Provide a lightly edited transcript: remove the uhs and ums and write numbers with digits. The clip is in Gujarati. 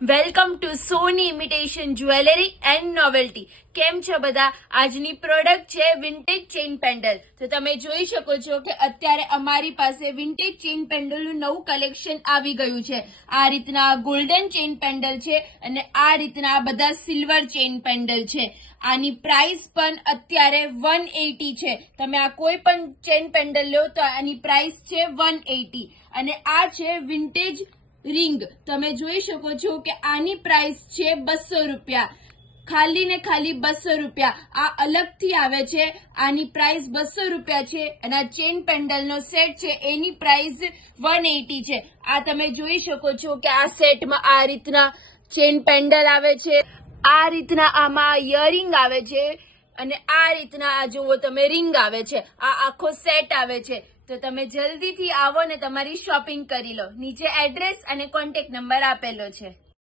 Welcome to Soni imitation jewellery and novelty. કેમ છો બધા? આજની પ્રોડક્ટ છે વિન્ટેજ ચેઇન પેન્ડલ. તો તમે જોઈ શકો છો કે અત્યારે અમારી પાસે વિન્ટેજ ચેઇન પેન્ડલનું નવું કલેક્શન આવી ગયું છે. આ રીતના ગોલ્ડન ચેઇન પેન્ડલ છે અને આ રીતના આ બધા સિલ્વર ચેઇન પેન્ડલ છે. આની પ્રાઇસ પણ અત્યારે 180 છે. તમે આ કોઈ પણ ચેઇન પેન્ડલ લો તો આની પ્રાઇસ છે 180 અને આ છે વિન્ટેજ રિંગ. તમે જોઈ શકો છો કે આની પ્રાઇસ છે 200 રૂપિયા. ખાલી ને ખાલી 200 રૂપિયા. આ અલગથી આવે છે. આની પ્રાઇસ 200 રૂપિયા છે અને આ ચેઇન પેન્ડલનો સેટ છે એની પ્રાઇસ 180 છે. આ તમે જોઈ શકો છો કે આ સેટમાં આ રીતના ચેઇન પેન્ડલ આવે છે, આ રીતના આમાં ઇયરિંગ આવે છે અને આ રીતના આ જુઓ તમે રિંગ આવે છે. આ આખો સેટ આવે છે. તો તમે જલ્દીથી આવો ને તમારી શોપિંગ કરી લો. નીચે એડ્રેસ અને કોન્ટેક્ટ નંબર આપેલો છે.